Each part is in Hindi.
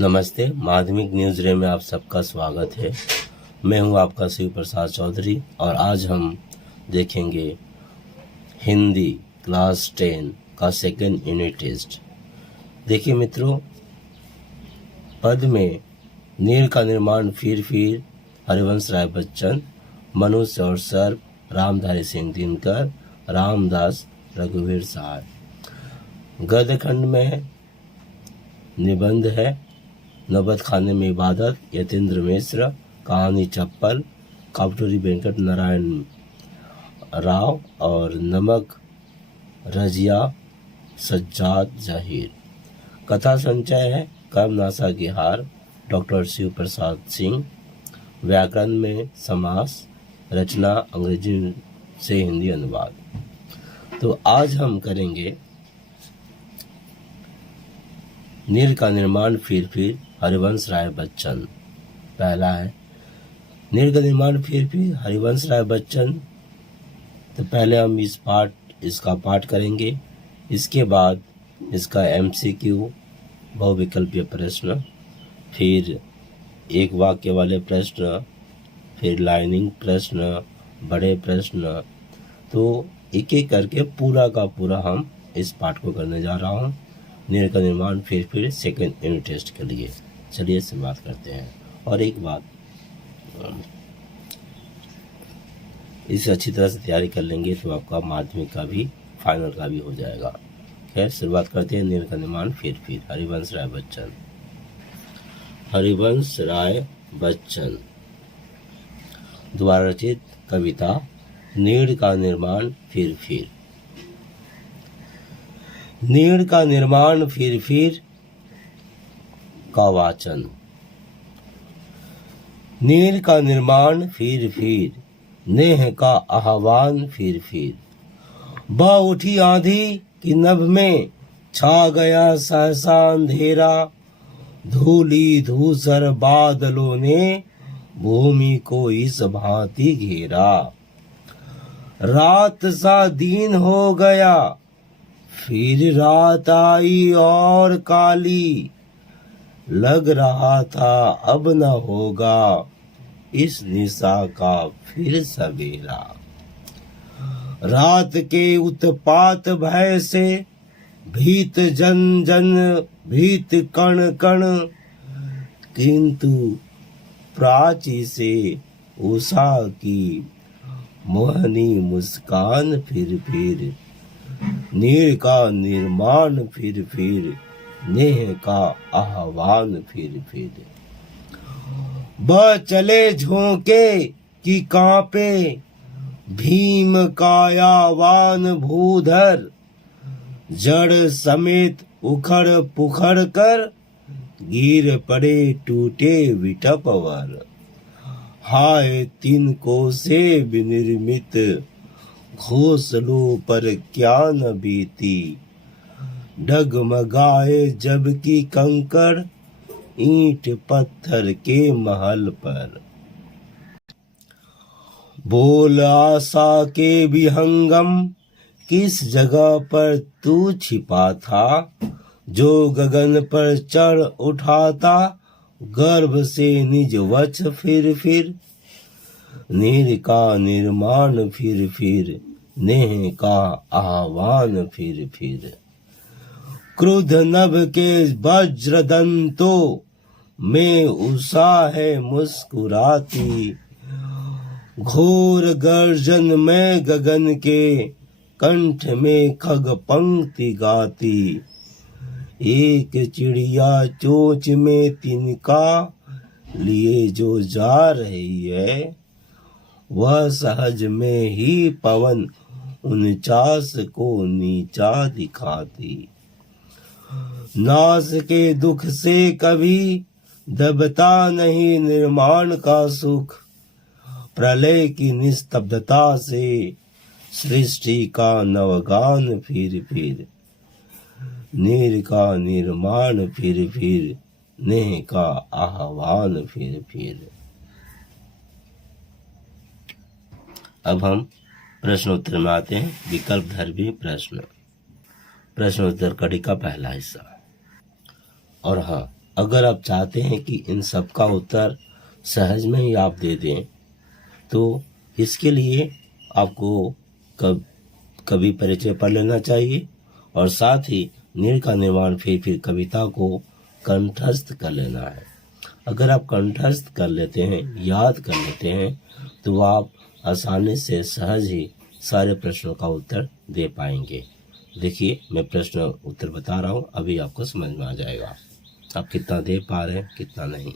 नमस्ते, माध्यमिक न्यूज़ रे में आप सबका स्वागत है। मैं हूं आपका शिव प्रसाद चौधरी और आज हम देखेंगे हिंदी क्लास 10 का सेकंड यूनिट टेस्ट। देखिए मित्रों, पद में नील का निर्माण फिर हरिवंश राय बच्चन, मनुष्य और सर्प रामधारी सिंह दिनकर, रामदास रघुवीर सहाय। गद्य खंड में निबंध है नौबत खाने में इबादत, यतेंद्र मिश्र, कहानी चप्पल, कापटूरी वेंकट नारायण राव और नमक रजिया सज्जाद जहीर। कथा संचय है कर्मनाशा की हार, डॉक्टर शिव प्रसाद सिंह। व्याकरण में समास, रचना अंग्रेजी से हिंदी अनुवाद। तो आज हम करेंगे नील का निर्माण फिर हरिवंश राय बच्चन। पहला है नील का निर्माण फिर हरिवंश राय बच्चन। तो पहले हम इसका पाठ करेंगे, इसके बाद इसका MCQ बहुविकल्पीय प्रश्न, फिर एक वाक्य वाले प्रश्न, फिर लाइनिंग प्रश्न, बड़े प्रश्न। तो एक एक करके पूरा का पूरा हम इस पाठ को करने जा रहा हूँ। नील का निर्माण फिर सेकंड यूनिट टेस्ट के लिए। चलिए शुरुआत करते हैं। और एक बात, इसे अच्छी तरह से तैयारी कर लेंगे तो आपका माध्यमिक का भी फाइनल का भी हो जाएगा। खैर शुरुआत करते हैं। नील का निर्माण फिर हरिवंश राय बच्चन। हरिवंश राय बच्चन द्वारा रचित कविता नील का निर्माण फिर। नील का निर्माण फिर का वाचन। नील का निर्माण फिर नेह का आह्वान फिर। बह उठी आंधी की नभ में छा गया सहसा अंधेरा, धूली धूसर बादलों ने भूमि को इस भांति घेरा। रात सा दिन हो गया, फिर रात आई और काली, लग रहा था अब न होगा इस निशा का फिर सवेरा। रात के उत्पात भय से भीत जन जन भीत कण कण, किंतु प्राची से उषा की मोहनी मुस्कान फिर। नील का निर्माण फिर नेह का आह्वान फिर। बह चले झोंके कि कांपे भीम कायावान भूधर, जड़ समेत उखड़ पुखड़ कर गिर पड़े टूटे विटपवर। हाय तिनको से विनिर्मित घोंसलों पर क्या न बीती, डगमगाए जबकि कंकड़ ईंट पत्थर के महल पर। बोल आशा के विहंगम किस जगह पर तू छिपा था, जो गगन पर चढ़ उठाता गर्भ से निज वक्ष फिर। नील का निर्माण फिर नेह का आह्वान फिर। क्रुद्ध नभ के वज्रदंतों में उषा है मुस्कुराती, घोर गर्जन में गगन के कंठ में खग पंक्ति गाती। एक चिड़िया चोंच में तिनका लिए जो जा रही है, वह सहज में ही पवन 49 को नीचा दिखाती। नाश के दुख से कभी दबता नहीं निर्माण का सुख, प्रलय की निस्तब्धता से सृष्टि का नवगान फिर। नील का निर्माण फिर नेह का आह्वान फिर। अब हम प्रश्नोत्तर में आते हैं। विकल्प धर्मी प्रश्न। प्रश्नोत्तर कड़ी का पहला हिस्सा। और हाँ, अगर आप चाहते हैं कि इन सब का उत्तर सहज में ही आप दे दें तो इसके लिए आपको कवि परिचय पढ़ लेना चाहिए और साथ ही नीड़ का निर्माण फिर कविता को कंठस्थ कर लेना है। अगर आप कंठस्थ कर लेते हैं, याद कर लेते हैं, तो आप आसानी से सहज ही सारे प्रश्नों का उत्तर दे पाएंगे। देखिए मैं प्रश्न उत्तर बता रहा हूँ, अभी आपको समझ में आ जाएगा आप कितना दे पा रहे हैं कितना नहीं।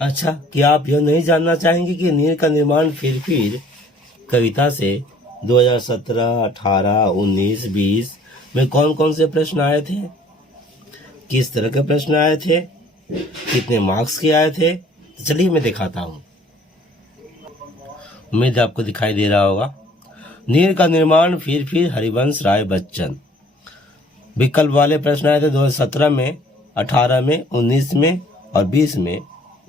अच्छा, क्या आप यह नहीं जानना चाहेंगे कि नीड़ का निर्माण फिर कविता से 2017, 18, 19, 20 में कौन कौन से प्रश्न आए थे, किस तरह के प्रश्न आए थे, कितने मार्क्स के आए थे? तो चलिए मैं दिखाता हूँ, उम्मीद आपको दिखाई दे रहा होगा। नीड़ का निर्माण फिर हरिवंश राय बच्चन। विकल्प वाले प्रश्न आए थे 2017 में, 18 में, 19 में और 20 में।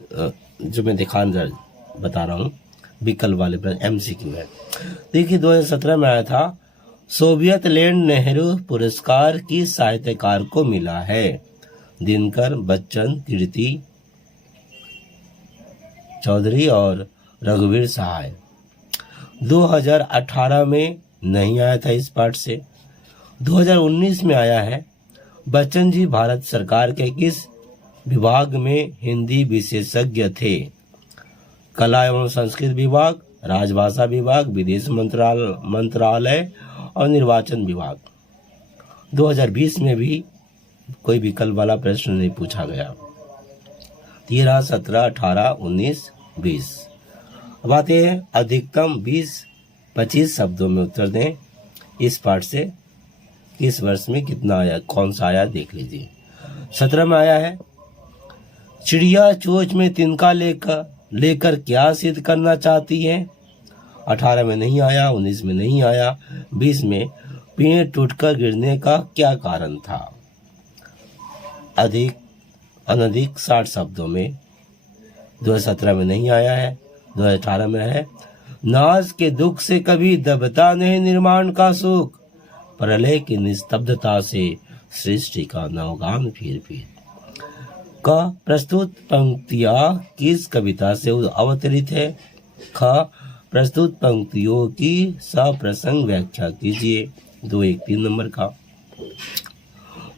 जो मैं बता रहा हूँ विकल्प वाले प्रश्न एमसीक्यू है। देखिए 2017 में आया था, सोवियत लैंड नेहरू पुरस्कार की साहित्यकार को मिला है दिनकर, बच्चन, कीर्ति चौधरी और रघुवीर सहाय। 2018 में नहीं आया था इस पाठ से। 2019 में आया है, बच्चन जी भारत सरकार के किस विभाग में हिंदी विशेषज्ञ थे? कला एवं संस्कृत विभाग, राजभाषा विभाग, विदेश मंत्रालय और निर्वाचन विभाग। 2020 में भी कोई विकल्प वाला प्रश्न नहीं पूछा गया। 13, 17, 18, 19, 20। अब आते हैं अधिकतम 20-25 शब्दों में उत्तर दें। इस पाठ से किस वर्ष में कितना आया, कौन सा आया देख लीजिए। 17 में आया है, चिड़िया चोंच में तिनका लेकर क्या सिद्ध करना चाहती है? 18 में नहीं आया, 19 में नहीं आया, 20 में पेड़ टूटकर गिरने का क्या कारण था? अनधिक 60 शब्दों में 2017 में नहीं आया है, 2018 में है, नाज के दुख से कभी दबता नहीं निर्माण का सुख, प्रलय की निस्तब्धता से सृष्टि का नवगान फिर का प्रस्तुत पंक्तियां किस कविता से अवतरित है? ख प्रस्तुत पंक्तियों की सप्रसंग व्याख्या कीजिए। 2, 1, 3 नंबर का।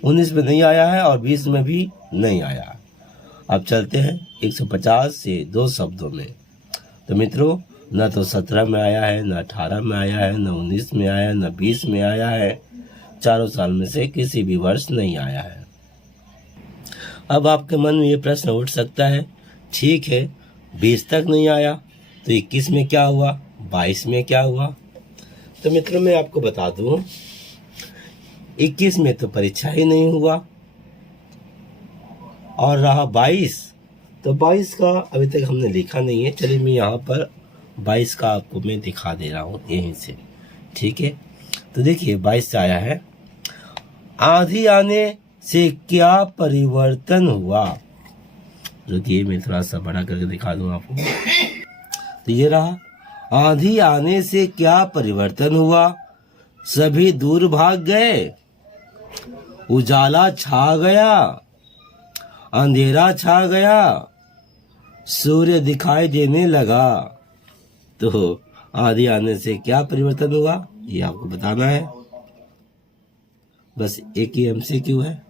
19 में नहीं आया है और 20 में भी नहीं आया। अब चलते हैं 150 से 2 शब्दों में। तो मित्रों, न तो 17 में आया है, न 18 में आया है, न 19 में आया है, न 20 में आया है। चारों साल में से किसी भी वर्ष नहीं आया है। अब आपके मन में ये प्रश्न उठ सकता है, ठीक है 20 तक नहीं आया तो 21 में क्या हुआ, 22 में क्या हुआ? तो मित्रों मैं आपको बता दूं, 21 में तो परीक्षा ही नहीं हुआ और रहा 22, तो 22 का अभी तक हमने लिखा नहीं है। चलिए मैं यहाँ पर 22 का आपको मैं दिखा दे रहा हूँ यहीं से, ठीक है। तो देखिए 22 से आया है, आंधी आने से क्या परिवर्तन हुआ? रुकिए मैं थोड़ा सा बड़ा करके दिखा दूं आपको। तो ये रहा, आंधी आने से क्या परिवर्तन हुआ? सभी दूर भाग गए, उजाला छा गया, अंधेरा छा गया, सूर्य दिखाई देने लगा। तो आंधी आने से क्या परिवर्तन हुआ ये आपको बताना है, बस एक ही एमसीक्यू है।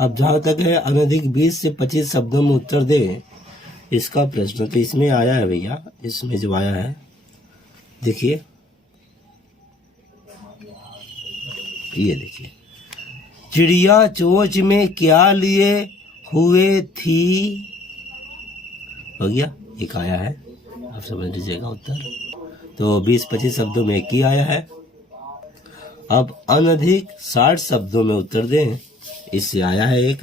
अब जहां तक है अनधिक 20 से 25 शब्दों में उत्तर दें इसका प्रश्न, तो इसमें आया है भैया, इसमें जो आया है देखिए, ये देखिए, चिड़िया चोंच में क्या लिए हुए थी? हो गया, एक आया है, आप समझ लीजिएगा उत्तर। तो 20-25 शब्दों में एक ही आया है। अब अनधिक 60 शब्दों में उत्तर दें, इससे आया है एक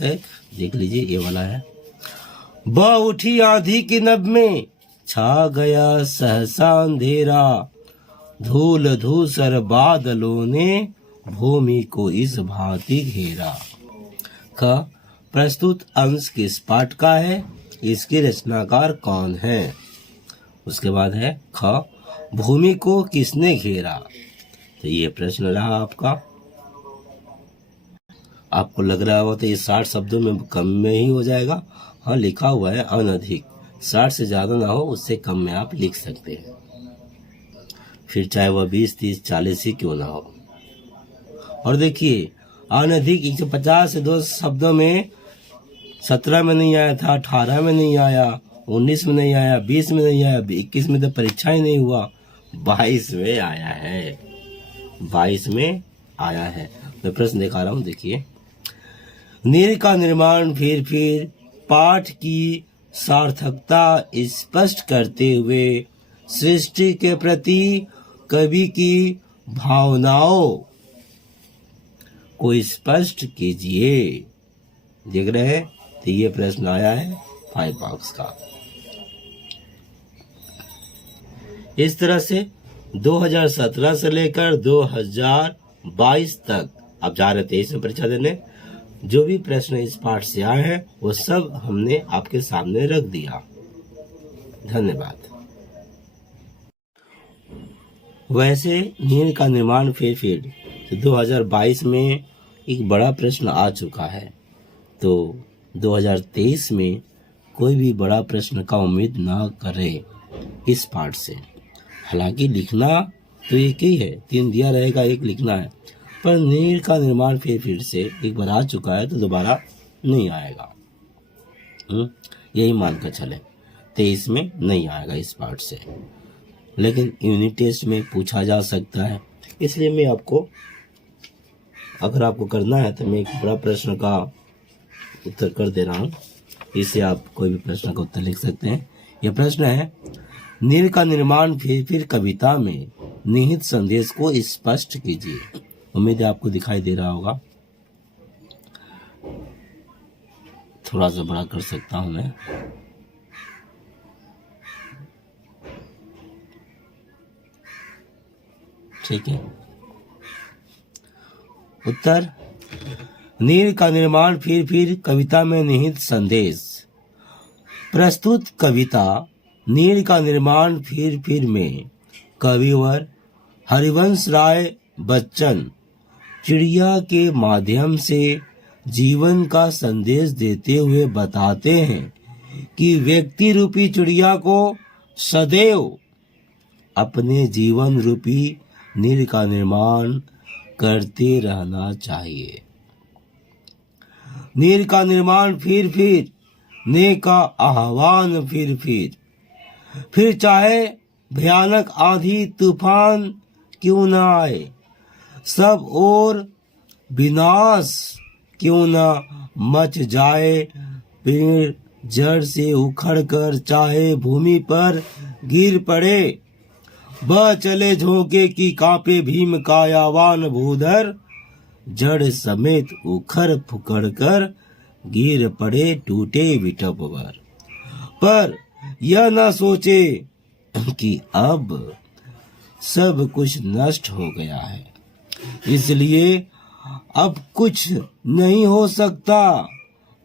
देख लीजिए, ये वाला है, ब उठी आंधी की नभ में छा गया सहसा अंधेरा, धूल धूसर बादलों ने भूमि को इस भांति घेरा। ख प्रस्तुत अंश किस पाठ का है? इसके रचनाकार कौन है? उसके बाद है ख भूमि को किसने घेरा? तो ये प्रश्न रहा आपका। आपको लग रहा होगा तो ये 60 शब्दों में कम में ही हो जाएगा। हाँ, लिखा हुआ है अनधिक, 60 से ज़्यादा ना हो, उससे कम में आप लिख सकते हैं। फिर चाहे वह 20, 30, 40 ही क्यों ना हो। और देखिए, अनधिक 150 से 200 शब्दों में 17 में नहीं आया था, 18 में नहीं आया, 19 में नहीं आया, 20 में नहीं आया, 21 में तो परीक्षा ही नहीं हुआ, 22 में आया है, 22 में आया है। मैं प्रश्न दिखा रहा हूँ, देखिए। नीर का निर्माण फिर पाठ की सार्थकता स्पष्ट करते हुए सृष्टि के प्रति कवि की भावनाओं को स्पष्ट कीजिए। देख रहे हैं, तो ये प्रश्न आया है 5 मार्क्स का। इस तरह से 2017 से लेकर 2022 तक आप जा रहे थे इसमें परीक्षा देने, जो भी प्रश्न इस पाठ से आए हैं वो सब हमने आपके सामने रख दिया। धन्यवाद। वैसे नीर का निर्माण फिर 2022 में एक बड़ा प्रश्न आ चुका है, तो 2023 में कोई भी बड़ा प्रश्न का उम्मीद ना करें इस पाठ से। हालांकि लिखना तो एक ही है, 3 दिया रहेगा, एक लिखना है, पर नीर का निर्माण फिर से एक बार आ चुका है तो दोबारा नहीं आएगा। यही मानकर चले, 23 में नहीं आएगा इस पाठ से, लेकिन यूनिट टेस्ट में पूछा जा सकता है। इसलिए मैं आपको, अगर आपको करना है तो मैं एक बड़ा प्रश्न का उत्तर कर दे रहा हूँ, इससे आप कोई भी प्रश्न का उत्तर लिख सकते हैं। यह प्रश्न है, नीर का निर्माण फिर कविता में निहित संदेश को स्पष्ट कीजिए। उम्मीद है आपको दिखाई दे रहा होगा, थोड़ा सा बड़ा कर सकता हूं मैं। ठीक है। उत्तर, नीर का निर्माण फिर कविता में निहित संदेश। प्रस्तुत कविता नीर का निर्माण फिर में कविवर हरिवंश राय बच्चन चिड़िया के माध्यम से जीवन का संदेश देते हुए बताते हैं कि व्यक्ति रूपी चिड़िया को सदैव अपने जीवन रूपी नीर का निर्माण करते रहना चाहिए। नीर का निर्माण फिर ने का आह्वान फिर चाहे भयानक आंधी तूफान क्यों न आए, सब और विनाश क्यों न मच जाए, पेड़ जड़ से उखड़कर चाहे भूमि पर गिर पड़े, बह चले झोंके की कांपे भीम कायावान भूधर, जड़ समेत उखड़ फुकड़ कर गिर पड़े टूटे विटपवर, पर यह न सोचे कि अब सब कुछ नष्ट हो गया है, इसलिए अब कुछ नहीं हो सकता,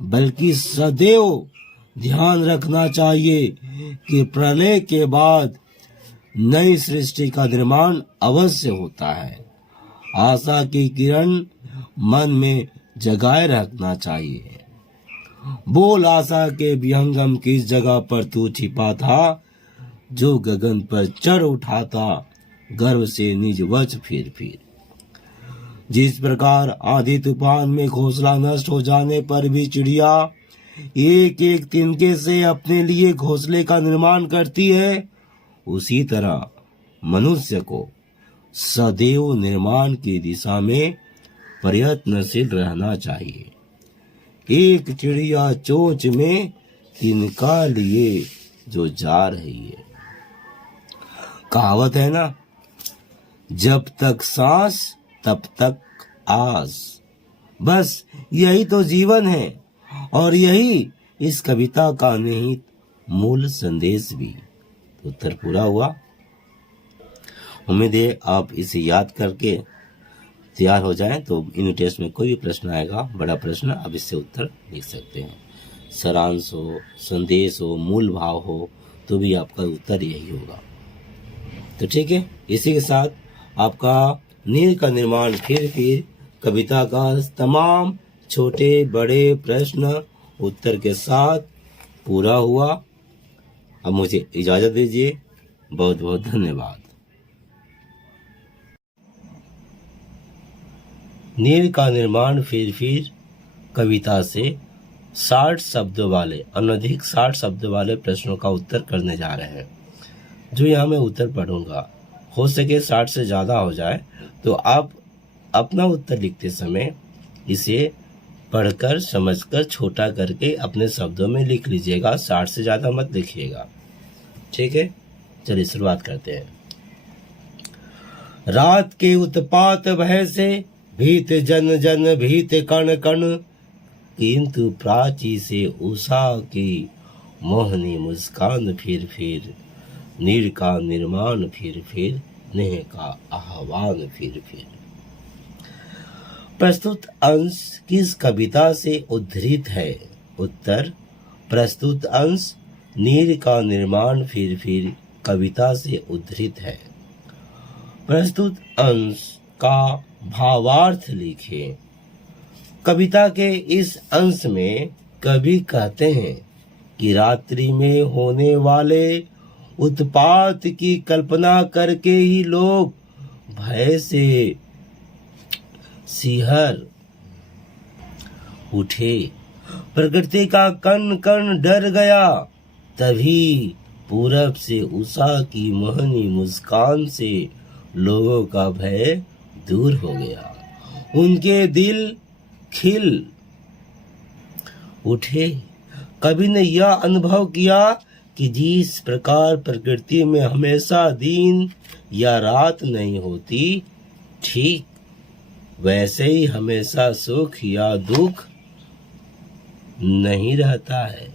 बल्कि सदैव ध्यान रखना चाहिए कि प्रलय के बाद नई सृष्टि का निर्माण अवश्य होता है। आशा की किरण मन में जगाए रखना चाहिए। बोल आशा के विहंगम किस जगह पर तू छिपा था, जो गगन पर चढ़ उठा था गर्व से निज वच फिर। जिस प्रकार आंधी तूफान में घोंसला नष्ट हो जाने पर भी चिड़िया एक एक तिनके से अपने लिए घोंसले का निर्माण करती है, उसी तरह मनुष्य को सदैव निर्माण की दिशा में प्रयत्नशील रहना चाहिए। एक चिड़िया चोंच में तिनका लिए जो जा रही है। कहावत है ना, जब तक सांस तब तक आस। बस यही तो जीवन है, और यही इस कविता का निहित मूल संदेश भी। तो उत्तर पूरा हुआ। उम्मीद है आप इसे याद करके तैयार हो जाएं, तो इन टेस्ट में कोई भी प्रश्न आएगा, बड़ा प्रश्न, आप इससे उत्तर लिख सकते हैं। सारांश हो, संदेश हो, मूल भाव हो, तो भी आपका उत्तर यही होगा। तो ठीक है, इसी के साथ आपका नीर का निर्माण फिर कविता का तमाम छोटे बड़े प्रश्न उत्तर के साथ पूरा हुआ। अब मुझे इजाजत दीजिए। बहुत बहुत धन्यवाद। नीर का निर्माण फिर कविता से 60 शब्दों वाले अनधिक 60 शब्दों वाले प्रश्नों का उत्तर करने जा रहे हैं। जो यहाँ मैं उत्तर पढ़ूंगा, हो सके 60 से ज़्यादा हो जाए तो आप अपना उत्तर लिखते समय इसे पढ़कर समझकर छोटा करके अपने शब्दों में लिख लीजिएगा। 60 से ज़्यादा मत लिखिएगा, ठीक है। चलिए शुरुआत करते हैं। रात के उत्पात भय से भीत जन जन भीत कण कण, किंतु प्राची से उषा की मोहनी मुस्कान फिर नीर का निर्माण फिर नेह का आह्वान फिर। प्रस्तुत अंश किस कविता से उद्धृत है? उत्तर, प्रस्तुत अंश नीर का निर्माण फिर कविता से उद्धृत है। प्रस्तुत अंश का भावार्थ लिखें। कविता के इस अंश में कवि कहते हैं कि रात्रि में होने वाले उत्पात की कल्पना करके ही लोग भय से सिहर उठे, प्रकृति का कण कण डर गया। तभी पूरब से उषा की मोहनी मुस्कान से लोगों का भय दूर हो गया, उनके दिल खिल उठे। कवि ने यह अनुभव किया कि जिस प्रकार प्रकृति में हमेशा दिन या रात नहीं होती, ठीक वैसे ही हमेशा सुख या दुख नहीं रहता है।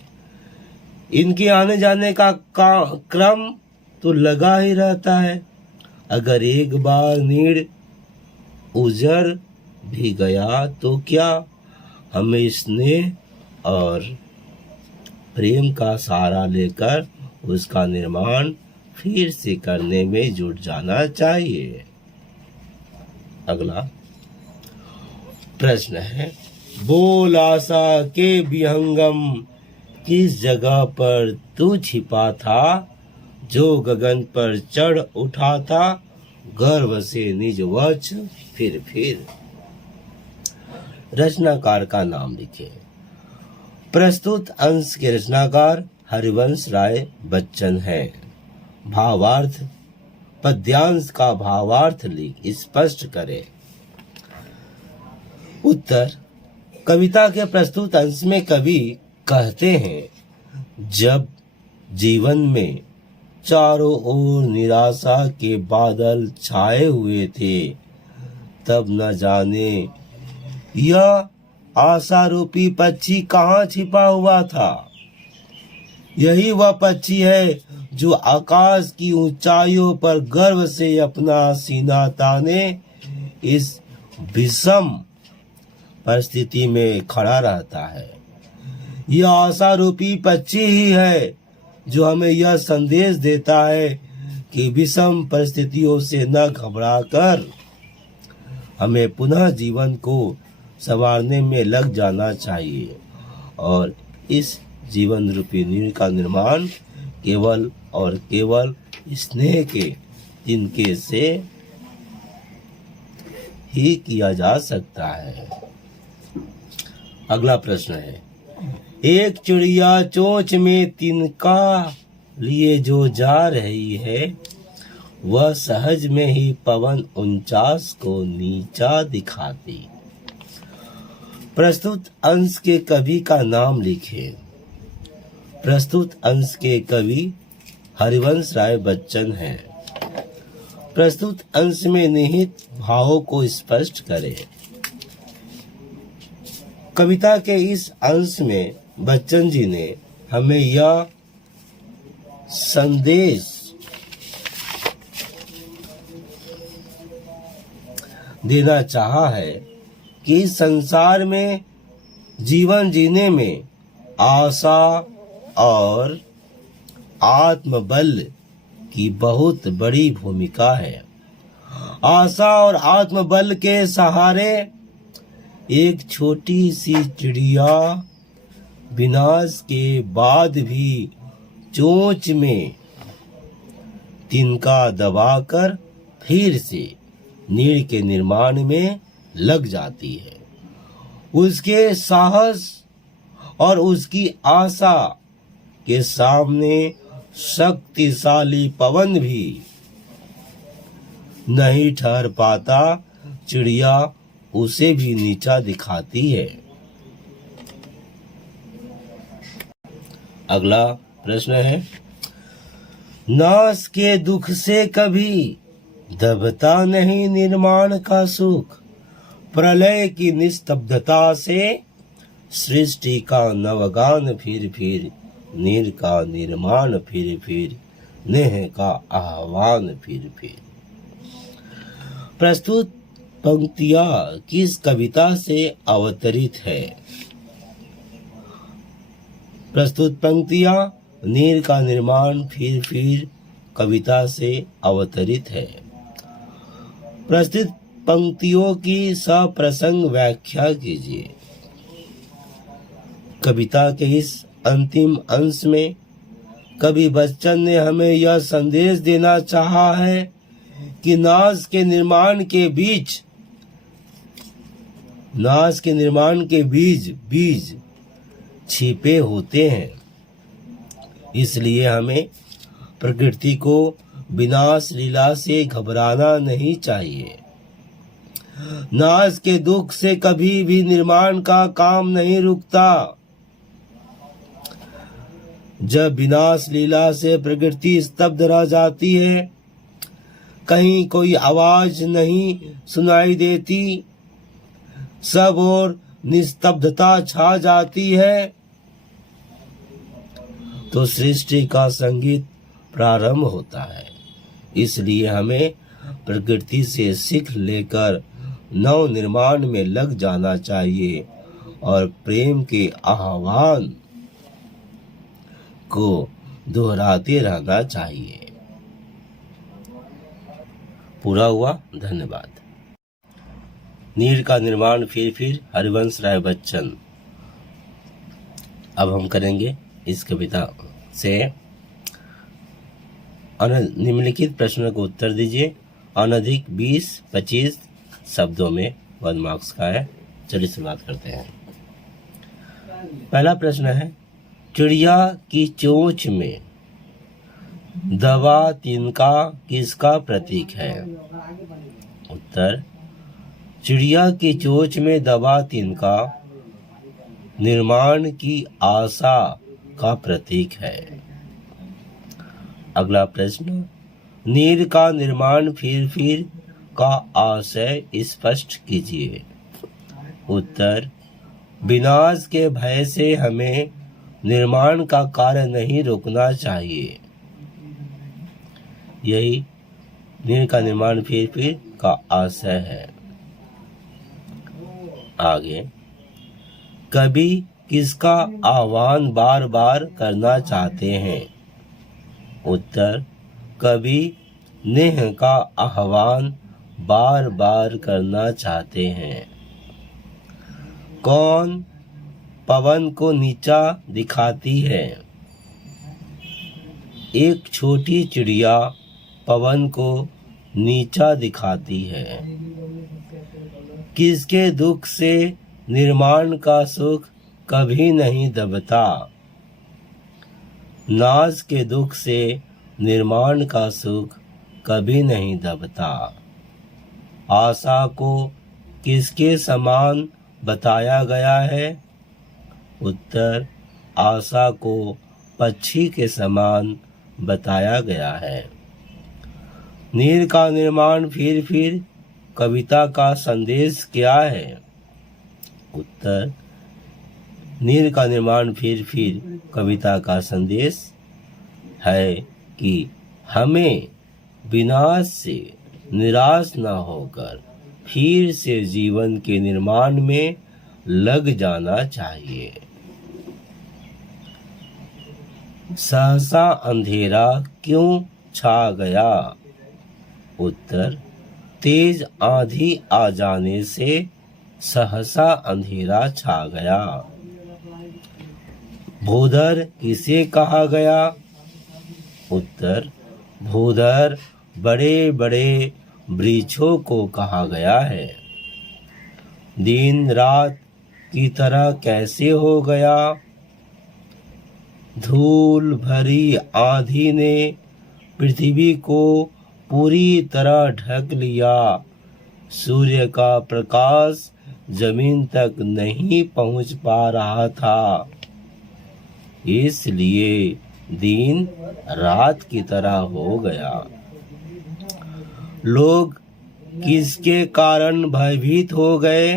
इनके आने जाने का क्रम तो लगा ही रहता है। अगर एक बार नीड़ उजड़ भी गया तो क्या हमें स्नेह और प्रेम का सहारा लेकर उसका निर्माण फिर से करने में जुट जाना चाहिए। अगला प्रश्न है, बोल आशा के विहंगम किस जगह पर तू छिपा था, जो गगन पर चढ़ उठा था गर्व से निज वक्ष फिर। रचनाकार का नाम लिखें। प्रस्तुत अंश के रचनाकार हरिवंश राय बच्चन हैं। भावार्थ, पद्यांश का भावार्थ लिख स्पष्ट करें। उत्तर, कविता के प्रस्तुत अंश में कवि कहते हैं, जब जीवन में चारों ओर निराशा के बादल छाए हुए थे, तब न जाने यह आशा रूपी पक्षी कहाँ छिपा हुआ था। यही वह पक्षी है जो आकाश की ऊंचाइयों पर गर्व से अपना सीना ताने इस विषम परिस्थिति में खड़ा रहता है। यह आशा रूपी पक्षी ही है जो हमें यह संदेश देता है कि विषम परिस्थितियों से न घबराकर हमें पुनः जीवन को संवारने में लग जाना चाहिए और इस जीवन रूपी नीड़ का निर्माण केवल और केवल स्नेह के तिनके से ही किया जा सकता है। अगला प्रश्न है, एक चिड़िया चोंच में तिनका लिए जो जा रही है, वह सहज में ही पवन 49 को नीचा दिखाती। प्रस्तुत अंश के कवि का नाम लिखें। प्रस्तुत अंश के कवि हरिवंश राय बच्चन हैं। प्रस्तुत अंश में निहित भावों को स्पष्ट करें। कविता के इस अंश में बच्चन जी ने हमें यह संदेश देना चाहा है कि संसार में जीवन जीने में आशा और आत्मबल की बहुत बड़ी भूमिका है। आशा और आत्मबल के सहारे एक छोटी सी चिड़िया विनाश के बाद भी चोंच में तिनका दबाकर फिर से नीड़ के निर्माण में लग जाती है। उसके साहस और उसकी आशा के सामने शक्तिशाली पवन भी नहीं ठहर पाता। चिड़िया उसे भी नीचा दिखाती है। अगला प्रश्न है, नाश के दुख से कभी दबता नहीं निर्माण का सुख, प्रलय की निस्तब्धता से सृष्टि का नवगान फिर नीर का निर्माण फिर नेह का आह्वान फिर। प्रस्तुत पंक्तियां किस कविता से अवतरित है? प्रस्तुत पंक्तियां नीर का निर्माण फिर कविता से अवतरित है। प्रस्तुत पंक्तियों की सप्रसंग व्याख्या कीजिए। कविता के इस अंतिम अंश में कवि बच्चन ने हमें यह संदेश देना चाहा है कि नाश के निर्माण के बीज छिपे होते हैं। इसलिए हमें प्रकृति को विनाश लीला से घबराना नहीं चाहिए। नाश के दुख से कभी भी निर्माण का काम नहीं रुकता। जब विनाश लीला से प्रकृति स्तब्ध रह जाती है, कहीं कोई आवाज नहीं सुनाई देती, सब और निस्तब्धता छा जाती है, तो सृष्टि का संगीत प्रारंभ होता है। इसलिए हमें प्रकृति से सीख लेकर नव निर्माण में लग जाना चाहिए और प्रेम के आह्वान को दोहराते रहना चाहिए। पूरा हुआ। धन्यवाद। नीड़ का निर्माण फिर हरिवंश राय बच्चन। अब हम करेंगे इस कविता से निम्नलिखित प्रश्नों को उत्तर दीजिए। अनधिक 20-25 शब्दों में 1 मार्क्स का है। चलिए शुरुआत करते हैं। पहला प्रश्न है, चिड़िया की चोंच में दबा तिनका किसका प्रतीक है? उत्तर, चिड़िया की चोंच में दबा तिनका निर्माण की आशा का प्रतीक है। अगला प्रश्न, नीर का निर्माण फिर का आशय स्पष्ट कीजिए। उत्तर, विनाश के भय से हमें निर्माण का कार्य नहीं रोकना चाहिए। यही नीर का निर्माण फिर का आशय है। आगे, कवि किसका आह्वान बार बार करना चाहते हैं? उत्तर, कवि नेह का आह्वान बार बार करना चाहते हैं। कौन पवन को नीचा दिखाती है? एक छोटी चिड़िया पवन को नीचा दिखाती है। किसके दुख से निर्माण का सुख कभी नहीं दबता? नाश के दुख से निर्माण का सुख कभी नहीं दबता। आशा को किसके समान बताया गया है? उत्तर, आशा को पक्षी के समान बताया गया है। नीर का निर्माण फिर कविता का संदेश क्या है? उत्तर, नीर का निर्माण फिर कविता का संदेश है कि हमें विनाश से निराश न होकर फिर से जीवन के निर्माण में लग जाना चाहिए। सहसा अंधेरा क्यों छा गया? उत्तर, तेज आंधी आ जाने से सहसा अंधेरा छा गया। भूधर किसे कहा गया? उत्तर, भूधर बड़े बड़े वृक्षों को कहा गया है। दिन रात की तरह कैसे हो गया? धूल भरी आंधी ने पृथ्वी को पूरी तरह ढक लिया। सूर्य का प्रकाश जमीन तक नहीं पहुंच पा रहा था, इसलिए दिन रात की तरह हो गया। लोग किसके कारण भयभीत हो गए?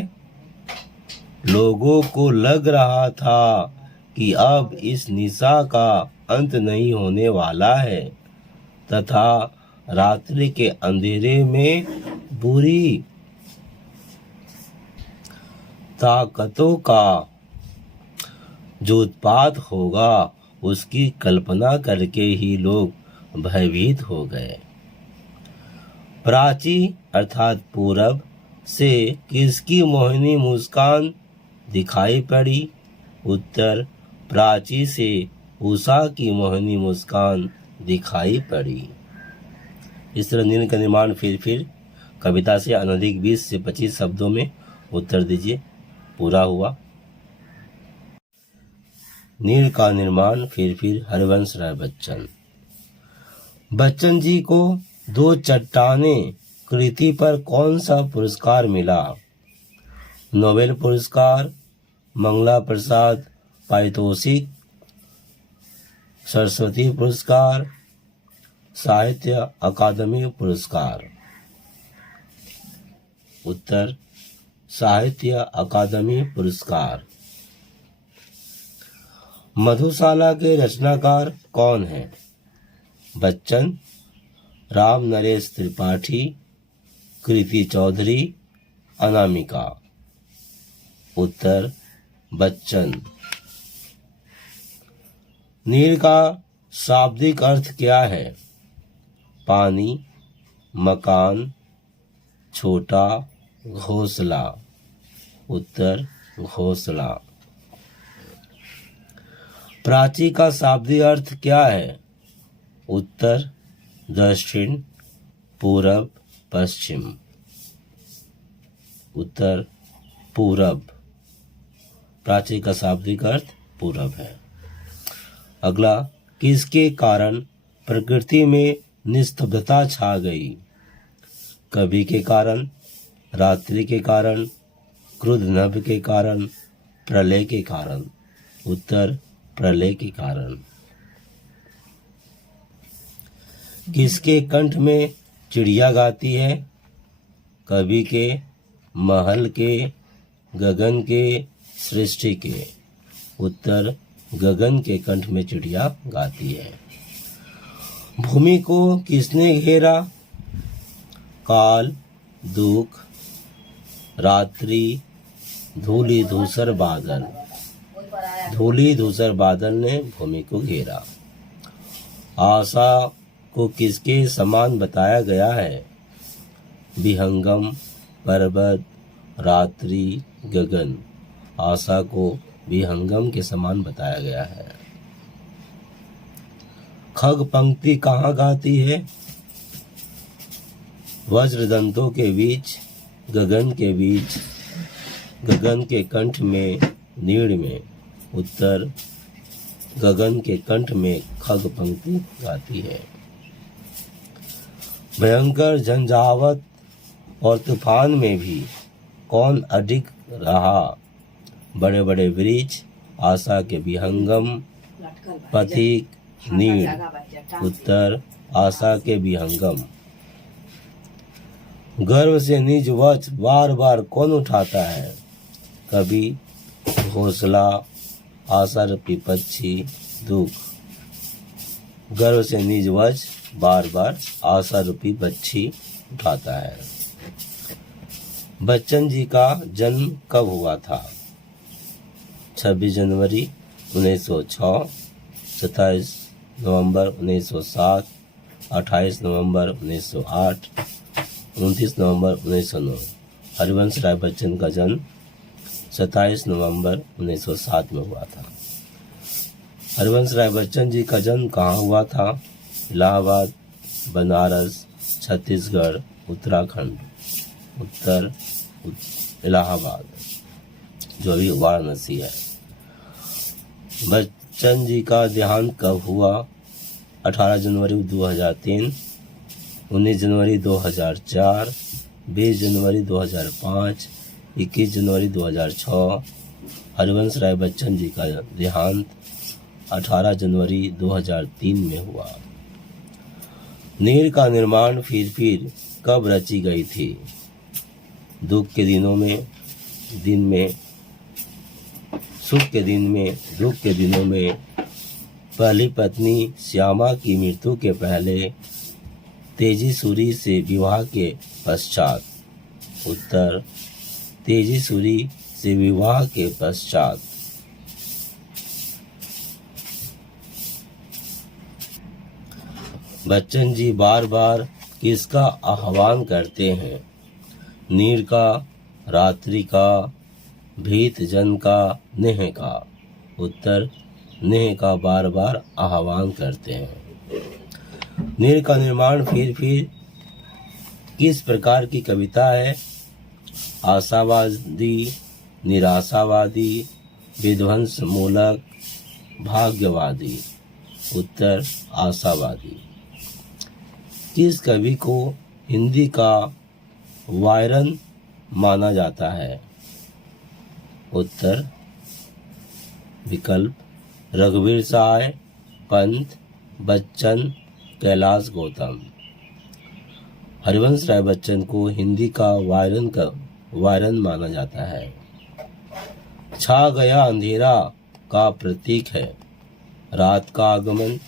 लोगों को लग रहा था कि अब इस निशा का अंत नहीं होने वाला है तथा रात्रि के अंधेरे में बुरी ताकतों का जो उत्पात होगा उसकी कल्पना करके ही लोग भयभीत हो गए। प्राची अर्थात पूरब से किसकी मोहिनी मुस्कान दिखाई पड़ी? उत्तर, प्राची से उषा की मोहिनी मुस्कान दिखाई पड़ी। इस तरह नील का निर्माण फिर कविता से अनधिक 20 से 25 शब्दों में उत्तर दीजिए। पूरा हुआ। नील का निर्माण फिर हरिवंश राय बच्चन। बच्चन जी को दो चट्टानें कृति पर कौन सा पुरस्कार मिला? नोबेल पुरस्कार, मंगला प्रसाद पारितोषिक, सरस्वती पुरस्कार, साहित्य अकादमी पुरस्कार। उत्तर, साहित्य अकादमी पुरस्कार। मधुशाला के रचनाकार कौन हैं? बच्चन, राम नरेश त्रिपाठी, कृति चौधरी, अनामिका। उत्तर, बच्चन। नील का शाब्दिक अर्थ क्या है? पानी, मकान, छोटा, घोंसला। उत्तर, घोंसला। प्राची का शाब्दिक अर्थ क्या है? उत्तर, दक्षिण, पूरब, पश्चिम। उत्तर, पूरब। प्राची का शाब्दिक अर्थ पूरब है। अगला, किसके कारण प्रकृति में निस्तब्धता छा गई? कवि के कारण, रात्रि के कारण, क्रुद्ध नभ के कारण, प्रलय के कारण। उत्तर, प्रलय के कारण। किसके कंठ में चिड़िया गाती है? कवि के, महल के, गगन के, सृष्टि के। उत्तर, गगन के कंठ में चिड़िया गाती है। भूमि को किसने घेरा? काल, दुख, रात्रि, धूली धूसर बादल। धूली धूसर बादल ने भूमि को घेरा। आशा को किसके समान बताया गया है? विहंगम, पर्वत, रात्रि, गगन। आशा को विहंगम के समान बताया गया है। खग पंक्ति कहाँ गाती है? वज्रदंतों के बीच, गगन के बीच, गगन के कंठ में, नीड़ में। उत्तर, गगन के कंठ में खग पंक्ति गाती है। भयंकर झंझावत और तूफान में भी कौन अडिग रहा? बड़े बड़े वृक्ष, आशा के विहंगम, पथिक, नीड़। उत्तर, आशा के विहंगम। गर्व से निज वच बार बार कौन उठाता है? कभी, घोंसला, आशा रूपी पक्षी, दुख। गर्व से निज वच बार बार आशा रूपी पक्षी उठाता है। बच्चन जी का जन्म कब हुआ था? 26 जनवरी 1906, 27 नवंबर 1907, 28 नवंबर 1908, 29 नवंबर 1909। हरिवंश राय बच्चन का जन्म 27 नवंबर 1907 में हुआ था। हरिवंश राय बच्चन जी का जन्म कहाँ हुआ था? इलाहाबाद, बनारस, छत्तीसगढ़, उत्तराखंड। उत्तर इलाहाबाद, जो अभी वाराणसी है। बच्चन जी का देहांत कब हुआ? 18 जनवरी 2003, 19 जनवरी 2004, 20 जनवरी 2005, 21 जनवरी 2006। हरिवंश राय बच्चन जी का देहांत 18 जनवरी 2003 में हुआ। नीर का निर्माण फिर कब रची गई थी? दुख के दिनों में, सुख के दिन में, दुख के दिनों में, पहली पत्नी श्यामा की मृत्यु के पहले, तेजी सूरी से विवाह के पश्चात। उत्तर तेजी सूरी से विवाह के पश्चात। बच्चन जी बार बार किसका आह्वान करते हैं? नीर का, रात्रि का, भीत जन का, नेह का। उत्तर नेह का बार बार आह्वान करते हैं। नीर का निर्माण फिर किस प्रकार की कविता है? आशावादी, निराशावादी, विध्वंस मूलक, भाग्यवादी। उत्तर आशावादी। किस कवि को हिंदी का वायरन माना जाता है? उत्तर विकल्प रघुवीर सहाय, पंत, बच्चन, कैलाश गौतम। हरिवंश राय बच्चन को हिंदी का वायरन माना जाता है। छा गया अंधेरा का प्रतीक है? रात का आगमन,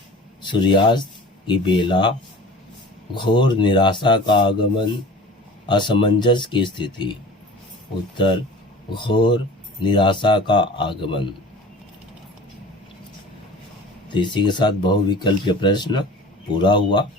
सूर्यास्त की बेला, घोर निराशा का आगमन, असमंजस की स्थिति। उत्तर घोर निराशा का आगमन। तो इसी के साथ बहुविकल्पीय प्रश्न पूरा हुआ।